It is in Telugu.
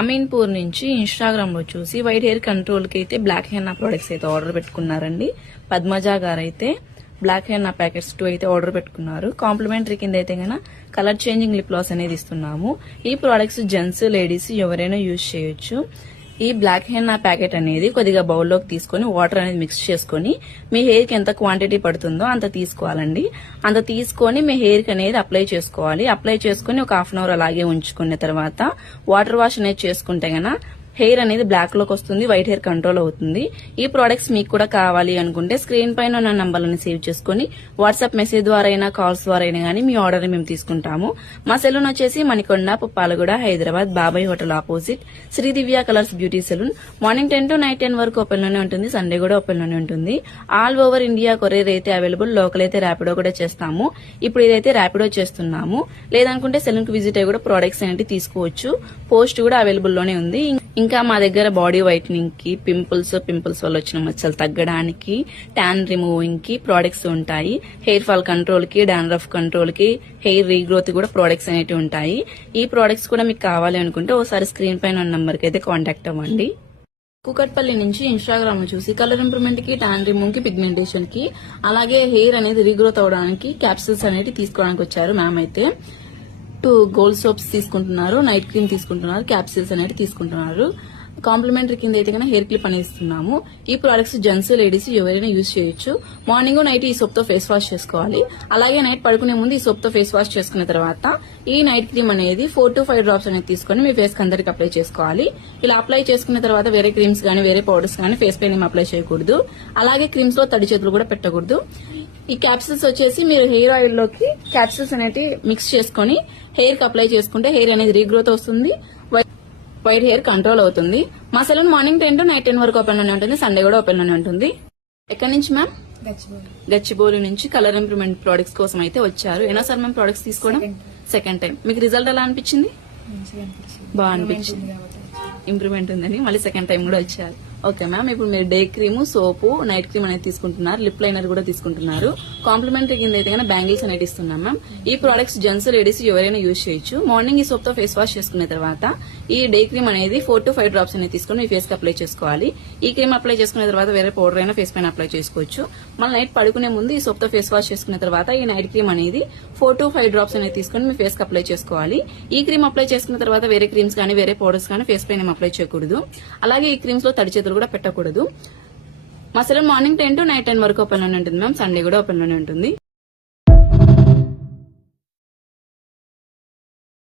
అమీన్పూర్ నుంచి ఇన్స్టాగ్రామ్ లో చూసి వైట్ హెయిర్ కంట్రోల్ కి అయితే బ్లాక్ హెన్నా ప్రొడక్ట్స్ అయితే ఆర్డర్ పెట్టుకున్నారండి. పద్మజ గారు అయితే బ్లాక్ హెన్నా ప్యాకెట్స్ 2 అయితే ఆర్డర్ పెట్టుకున్నారు. కాంప్లిమెంటరీ కింద అయితే గన కలర్ చేంజింగ్ లిప్ లాస్ అనేది ఇస్తున్నాము. ఈ ప్రొడక్ట్స్ జెంట్స్ లేడీస్ ఎవరైనా యూజ్ చేయొచ్చు. ఈ బ్లాక్ హెన్నా ప్యాకెట్ అనేది కొద్దిగా బౌల్లోకి తీసుకొని వాటర్ అనేది మిక్స్ చేసుకుని మీ హెయిర్ కి ఎంత క్వాంటిటీ పడుతుందో అంత తీసుకోవాలండి. అంత తీసుకొని మీ హెయిర్ కి అనేది అప్లై చేసుకోవాలి. అప్లై చేసుకుని ఒక హాఫ్ అన్ అవర్ అలాగే ఉంచుకున్న తర్వాత వాటర్ వాష్ అనేది చేసుకుంటే గన హెయిర్ అనేది బ్లాక్ లోకి వస్తుంది, వైట్ హెయిర్ కంట్రోల్ అవుతుంది. ఈ ప్రొడక్ట్స్ మీకు కూడా కావాలి అనుకుంటే స్క్రీన్ పైన ఉన్న నంబర్లను సేవ్ చేసుకుని వాట్సాప్ మెసేజ్ ద్వారా అయినా కాల్స్ ద్వారా అయినా గానీ మీ ఆర్డర్ ని మేము తీసుకుంటాము. మా సెలూన్ వచ్చేసి Manikonda, Puppalaguda, Hyderabad, Babai hotel opposite Sri Divya colours beauty salon. Morning 10 to night 10 వరకు ఓపెన్ లోనే ఉంటుంది. సండే కూడా ఓపెన్ లోనే ఉంటుంది. ఆల్ ఓవర్ ఇండియా కొరియర్ అయితే అవైలబుల్. లోకల్ అయితే ర్యాపిడో కూడా చేస్తాము. ఇప్పుడు ఇదైతే ర్యాపిడో చేస్తున్నాము. లేదనుకుంటే సెలూన్ కి విజిట్ అయ్యి కూడా ప్రొడక్ట్స్ అనేవి తీసుకోవచ్చు. పోస్ట్ కూడా అవైలబుల్ లోనే ఉంది. ఇంకా మా దగ్గర బాడీ వైట్నింగ్ కి, పింపుల్స్ వల్ల వచ్చిన మచ్చలు తగ్గడానికి, ట్యాన్ రిమూవింగ్ కి ప్రొడక్ట్స్ ఉంటాయి. హెయిర్ ఫాల్ కంట్రోల్ కి, డాండ్రఫ్ కంట్రోల్ కి, హెయిర్ రీగ్రోత్ కూడా ప్రొడక్ట్స్ అనేవి ఉంటాయి. ఈ ప్రొడక్ట్స్ కూడా మీకు కావాలి అనుకుంటే ఒకసారి స్క్రీన్ పైన ఉన్న నంబర్ కి అయితే కాంటాక్ట్ అవ్వండి. కూకట్పల్లి నుంచి ఇన్స్టాగ్రామ్ చూసి కలర్ ఇంప్రూవ్మెంట్ కి, ట్యాన్ రిమూవ్ కి, పిగ్మెంటేషన్ కి, అలాగే హెయిర్ అనేది రీగ్రోత్ అవడానికి క్యాప్సూల్స్ అనేవి తీసుకోవడానికి వచ్చారు. మ్యామ్ అయితే 2 గోల్డ్ సోప్స్ తీసుకుంటున్నారు, నైట్ క్రీమ్ తీసుకుంటున్నారు, క్యాప్సూల్స్ అనేవి తీసుకుంటున్నారు. కాంప్లిమెంటరీ కింద అయితే కన్నా హెయిర్ క్లిప్ అనేది ఇస్తున్నాము. ఈ ప్రొడక్ట్స్ జెంట్స్ లేడీస్ ఎవరైనా యూజ్ చేయొచ్చు. మార్నింగ్ నైట్ ఈ సోప్ తో ఫేస్ వాష్ చేసుకోవాలి. అలాగే నైట్ పడుకునే ముందు ఈ సోప్ తో ఫేస్ వాష్ చేసుకున్న తర్వాత ఈ నైట్ క్రీమ్ అనేది 4 to 5 డ్రాప్స్ అనేది తీసుకుని మీ ఫేస్ కి అందరికి అప్లై చేసుకోవాలి. ఇలా అప్లై చేసుకున్న తర్వాత వేరే క్రీమ్స్ గానీ వేరే పౌడర్స్ గానీ ఫేస్ పైన ఏం అప్లై చేయకూడదు. అలాగే క్రీమ్స్ లో తడి చేతులు కూడా పెట్టకూడదు. ఈ క్యాప్సూల్స్ వచ్చేసి మీరు హెయిర్ ఆయిల్ లోకి క్యాప్సూల్స్ అనేది మిక్స్ చేసుకుని హెయిర్ కి అప్లై చేసుకుంటే హెయిర్ అనేది రీగ్రోత్ వస్తుంది, వైట్ హెయిర్ కంట్రోల్ అవుతుంది. మా సెలూన్ మార్నింగ్ 10 to నైట్ 10 వరకు ఓపెన్ లోనే ఉంటుంది. సండే కూడా ఓపెన్ లోనే ఉంటుంది. ఎక్కడి నుంచి మ్యామ్? గచ్చిబౌలి నుంచి కలర్ ఇంప్రూవ్మెంట్ ప్రొడక్ట్స్ కోసం అయితే వచ్చారు. ఎన్నోసారి మ్యామ్ ప్రొడక్ట్స్ తీసుకోవడం? Second time. మీకు రిజల్ట్ ఎలా అనిపించింది? బాగా అనిపించింది. ఇంప్రూవ్మెంట్ ఉందని మళ్ళీ సెకండ్ టైం కూడా వచ్చారు. ఓకే మ్యామ్, ఇప్పుడు మీరు డే క్రీమ్, సోపు, నైట్ క్రీమ్ అనేది తీసుకుంటున్నారు, లిప్ లైనర్ కూడా తీసుకుంటున్నారు. కాంప్లిమెంటరీ కింద అయితే కన్నా బ్యాంగిల్స్ అనేది ఇస్తున్నాం మ్యామ్. ఈ ప్రొడక్ట్స్ జెంట్స్ లేడీస్ ఎవరైనా యూజ్ చేయొచ్చు. మార్నింగ్ ఈ సోప్ తో ఫేస్ వాష్ చేసుకున్న తర్వాత ఈ డే క్రీమ్ అనేది 4 to 5 డ్రాప్స్ అనేది తీసుకుని మీ ఫేస్ కి అప్లై చేసుకోవాలి. ఈ క్రీమ్ అప్లై చేసుకున్న తర్వాత వేరే పౌడర్ అయినా ఫేస్ పైన అప్లై చేసుకోవచ్చు. మళ్ళీ నైట్ పడుకునే ముందు ఈ సోప్ తో ఫేస్ వాష్ చేసుకున్న తర్వాత ఈ నైట్ క్రీమ్ అనేది 4 to 5 డ్రాప్స్ అనేది తీసుకుని మీ ఫేస్ కి అప్లై చేసుకోవాలి. ఈ క్రీమ్ అప్లై చేసుకున్న తర్వాత వేరే క్రీమ్స్ కానీ వేరే పౌడర్స్ కానీ ఫేస్ పైన అప్లై చేయకూడదు. అలాగే ఈ క్రీమ్స్ లో తడి చేతులు కూడా పెట్టకూడదు. మా సెలూన్ మార్నింగ్ 10 to నైట్ 10 వరకు ఓపెన్ లోనే ఉంటుంది మ్యామ్. సండే కూడా ఓపెన్ లోనే ఉంటుంది.